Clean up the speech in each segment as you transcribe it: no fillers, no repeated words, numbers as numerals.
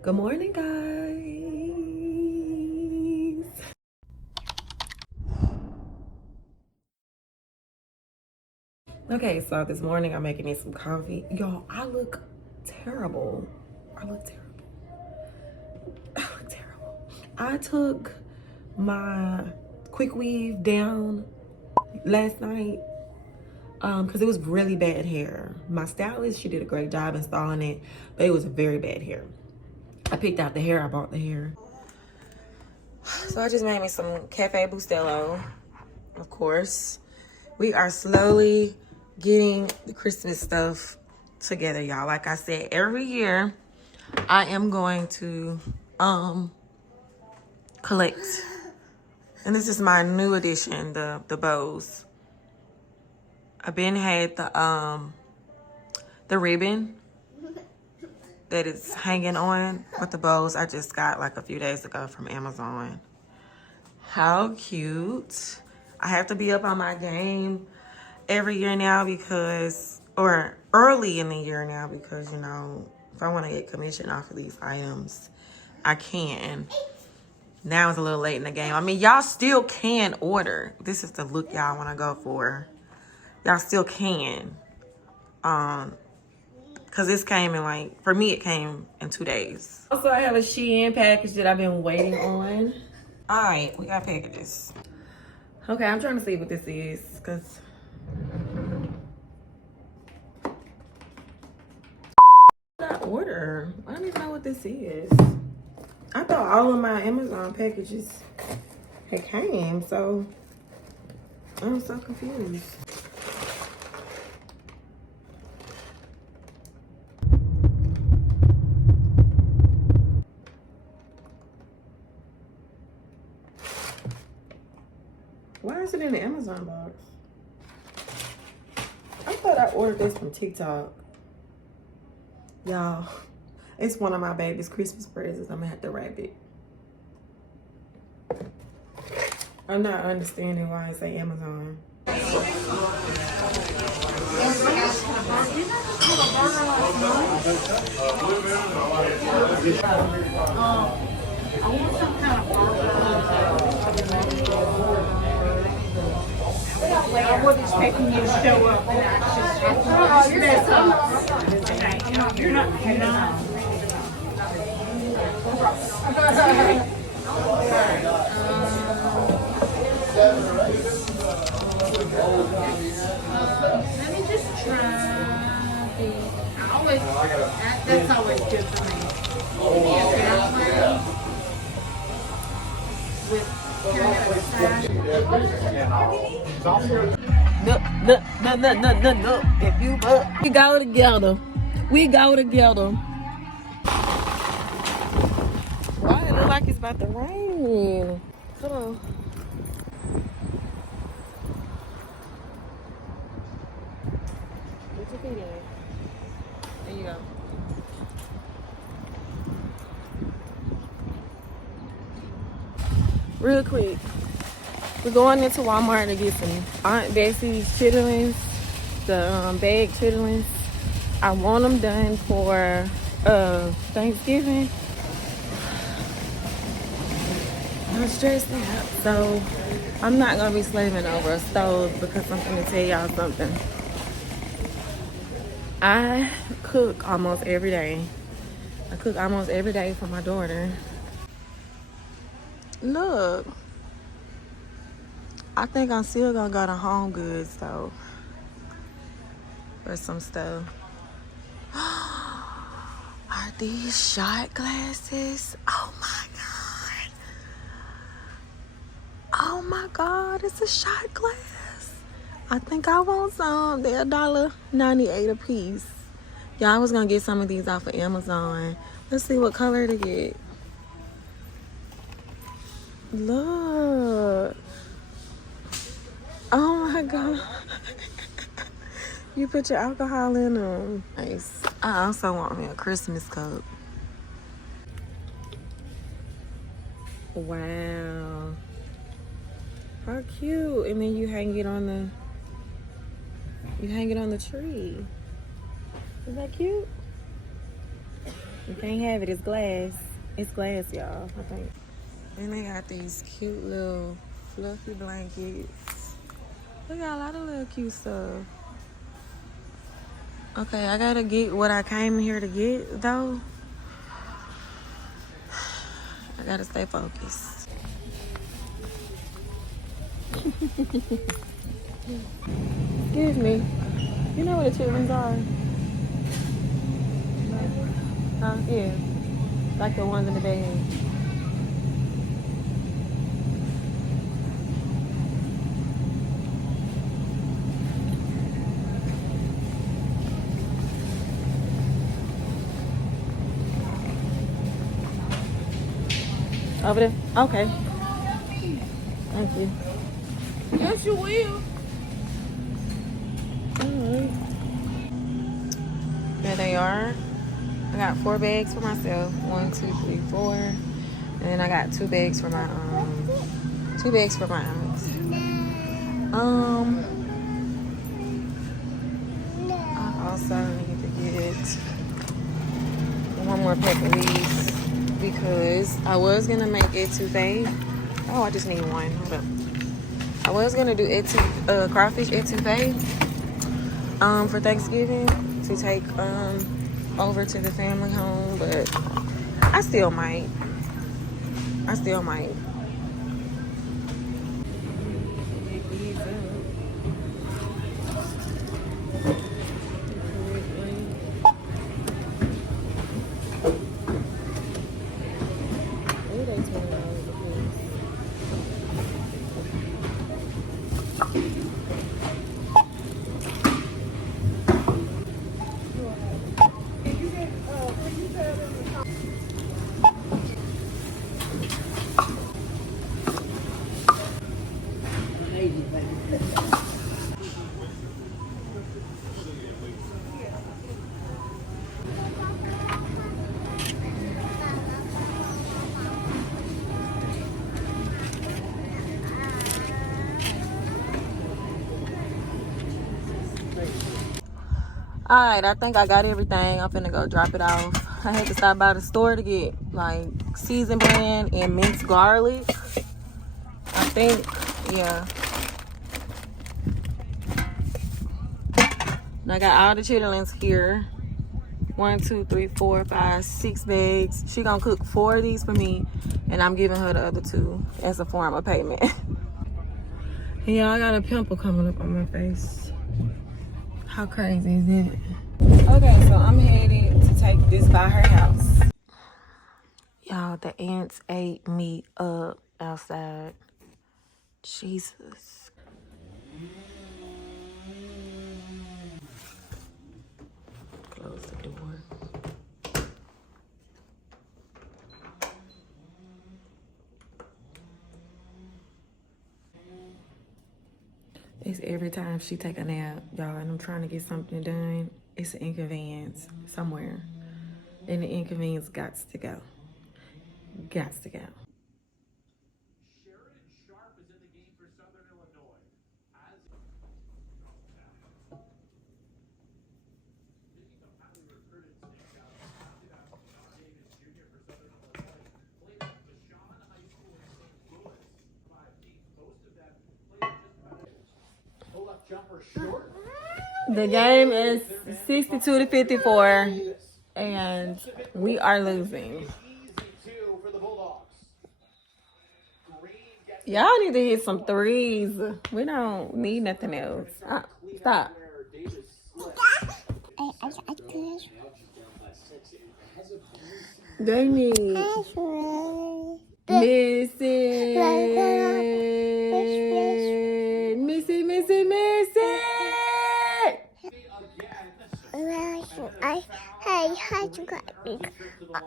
Good morning, guys. Okay, so this morning I'm making me some coffee. Y'all, I look terrible. I look terrible. I took my quick weave down last night because it was really bad hair. My stylist, she did a great job installing it, but it was very bad hair. I picked out the hair, I bought the hair. So I just made me some Cafe Bustelo, of course. We are slowly getting the Christmas stuff together, y'all. Like I said, every year I am going to collect. And this is my new addition, the bows. I've been had the ribbon that is hanging on with the bows. I just got like a few days ago from Amazon. How cute. I have to be up on my game every year now because, or early in the year now because, you know, if I want to get commission off of these items, I can. Now it's a little late in the game. I mean, y'all still can order. This is the look y'all want to go for. Y'all still can. Because this came in like, for me, it came in 2 days. Also, I have a Shein package that I've been waiting on. All right, we got packages. Okay, I'm trying to see what this is because I order. I don't even know what this is. I thought all of my Amazon packages had came, so I'm so confused. Why is it in the Amazon box? I thought I ordered this from TikTok. Y'all, it's one of my baby's Christmas presents. I'm gonna have to wrap it. I'm not understanding why I say Amazon. I was expecting you to show up and actually mess up. Okay, you're not. Let me just try the. That's always good for me. No. If you we go together. We go together. Why it look like it's about to rain? Come on. Put your feet in. There you go. Real quick, we're going into Walmart to get some Aunt Bessie's Chitterlings, the bag Chitterlings. I want them done for Thanksgiving. I'm stressed out, so I'm not gonna be slaving over a stove because I'm gonna tell y'all something. I cook almost every day. I cook almost every day for my daughter. Look, I think I'm still gonna go to Home Goods though for some stuff. Are these shot glasses? Oh my god! Oh my god! It's a shot glass. I think I want some. They're $1.98 a piece. Yeah, I was gonna get some of these off of Amazon. Let's see what color to get. Look. Oh my god. You put your alcohol in them. Nice. I also want me a Christmas cup. Wow. How cute. And then you hang it on the tree. Is that cute? You can't have it. It's glass. It's glass, y'all, I think. And they got these cute little fluffy blankets. They got a lot of little cute stuff. Okay, I gotta get what I came here to get, though. I gotta stay focused. Excuse me. You know what the chitterlings are? Yeah. Like the ones in the bed. Over there? Okay. Thank you. Yes, you will. Alright. There they are. I got 4 bags for myself. 1, 2, 3, 4. And then I got 2 bags for my 2 bags for my aunts. I also need to get 1 more pack of these because I was gonna make etouffee. Oh, I just need 1. Hold up. I was gonna do crawfish etouffee for Thanksgiving to take over to the family home, but I still might. Alright, I think I got everything. I'm finna go drop it off. I had to stop by the store to get like seasoned blend and minced garlic. I think, yeah. And I got all the chitterlings here. 1, 2, 3, 4, 5, 6 bags. She gonna cook 4 of these for me, and I'm giving her the other 2 as a form of payment. Yeah, I got a pimple coming up on my face. How crazy is it? Okay, so I'm headed to take this by her house. Y'all, the ants ate me up outside. Jesus. Close the door. It's every time she take a nap, y'all, and I'm trying to get something done. It's an inconvenience somewhere. And the inconvenience gots to go. Gots to go. The game is 62 to 54, and we are losing. Y'all need to hit some threes. We don't need nothing else. Stop. They need missing. Hey, how'd you got me? Come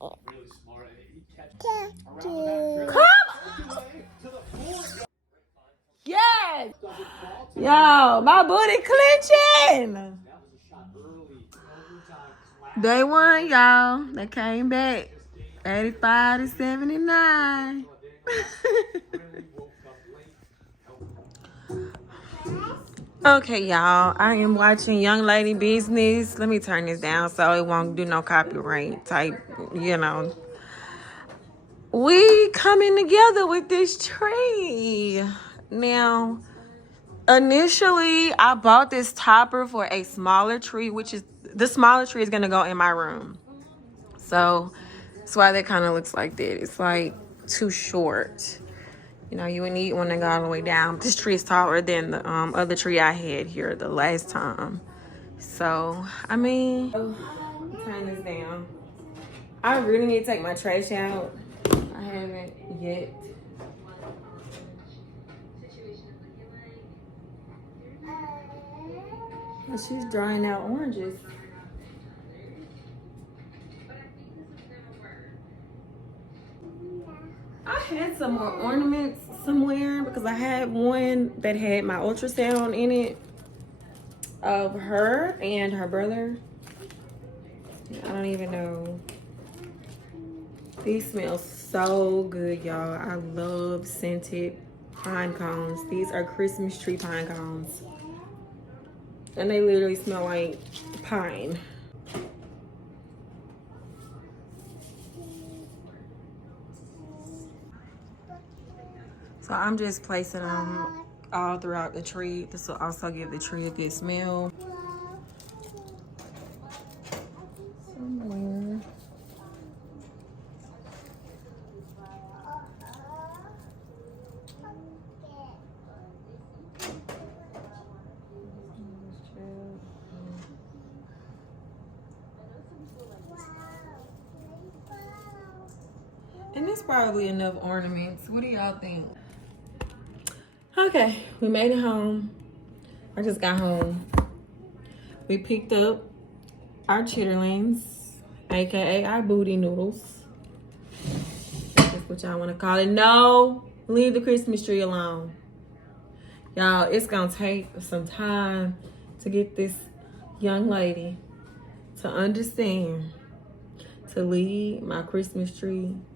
on! Yes! Yo, my booty clenching! They won, y'all. They came back 85 to 79. Okay, y'all. I am watching Young Lady Business. Let me turn this down so it won't do no copyright type, you know. We coming together with this tree. Now, initially, I bought this topper for a smaller tree, which is the smaller tree is gonna go in my room. So that's why that kind of looks like that. It's like too short. You know, you would need one that go all the way down. This tree is taller than the other tree I had here the last time. So, I mean, turn this down. I really need to take my trash out. I haven't yet. Oh, she's drying out oranges. I had some more ornaments somewhere because I had one that had my ultrasound in it of her and her brother. I don't even know. These smell so good, y'all. I love scented pine cones. These are Christmas tree pine cones. And they literally smell like pine. So I'm just placing them all throughout the tree. This will also give the tree a good smell. Somewhere. And it's probably enough ornaments. What do y'all think? Okay, we made it home. I just got home. We picked up our chitterlings, aka our booty noodles. That's what y'all want to call it. No, leave the Christmas tree alone. Y'all, it's gonna take some time to get this young lady to understand to leave my Christmas tree alone.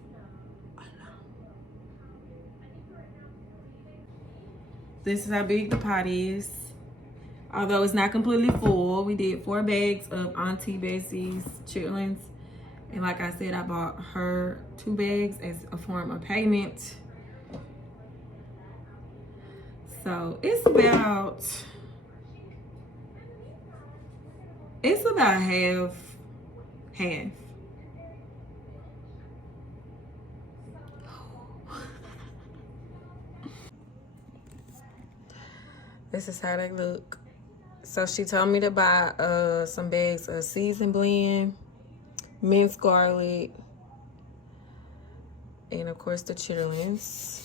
This is how big the pot is. Although it's not completely full, we did 4 bags of Auntie Bessie's chitterlings. And like I said, I bought her 2 bags as a form of payment. So it's about half. This is how they look. So she told me to buy some bags of seasoned blend, minced garlic, and of course the chitterlings.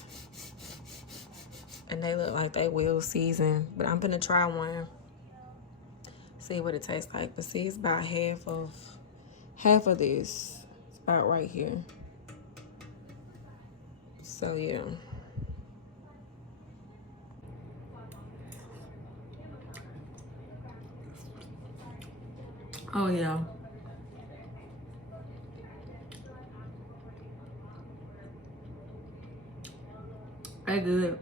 And they look like they well seasoned, but I'm gonna try one, see what it tastes like. But see, it's about half of this. It's about right here. So yeah. Oh yeah. They good.